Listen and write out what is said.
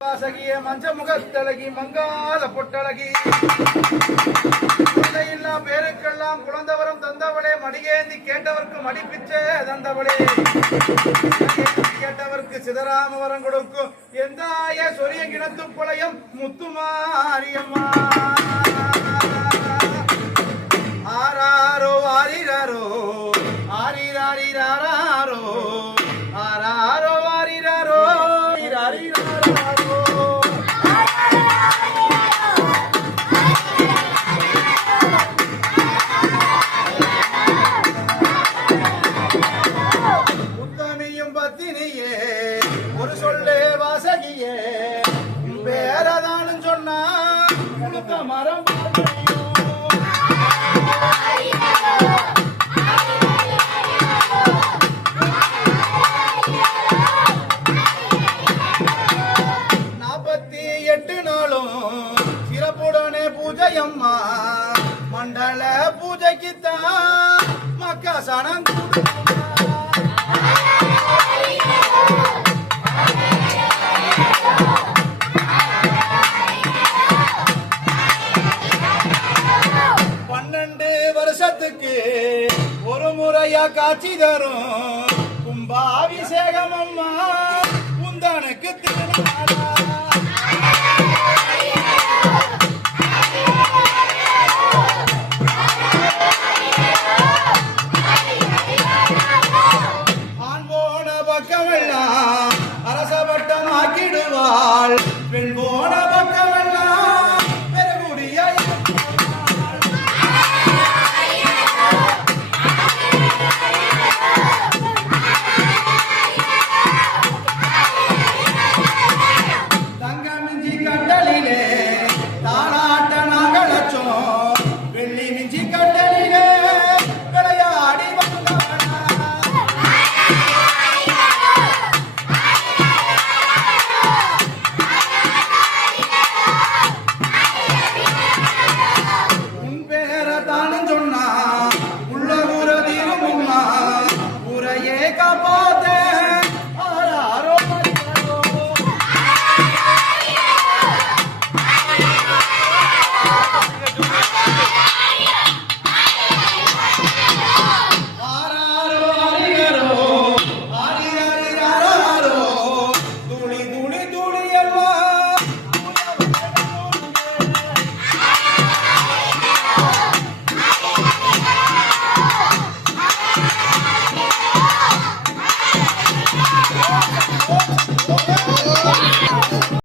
வாசகிய மஞ்ச முகத்தழகி மங்கால பொட்டழகி இல்லா பேருக்கெல்லாம் குழந்தவரம் தந்தவளே மடியேந்தி கேட்டவர்க்கு மடிப்பிச்சே தந்தவளே கேட்டவர்க்கு சிதராம வரம் கொடுக்கும் எந்தாய சொரிய கிணத்து புலையம் முத்துமாரியம்மா ஆராரோ ஆரிராரோ ஆரிராரிராரோ ஆராரோ ஆரிராரோ பத்தினியே ஒரு சொல்லே வாசகியே பேரதானும் சொன்னா முழுக்க மரம் சிறப்புடனே பூஜையம்மா மண்டல பூஜைக்குத்தான் மக்கா சனம் வருஷத்துக்கு ஒரு முறையா காட்சி தரும் கும்பாபிஷேகம் அம்மா உந்தனுக்கு திருநாளா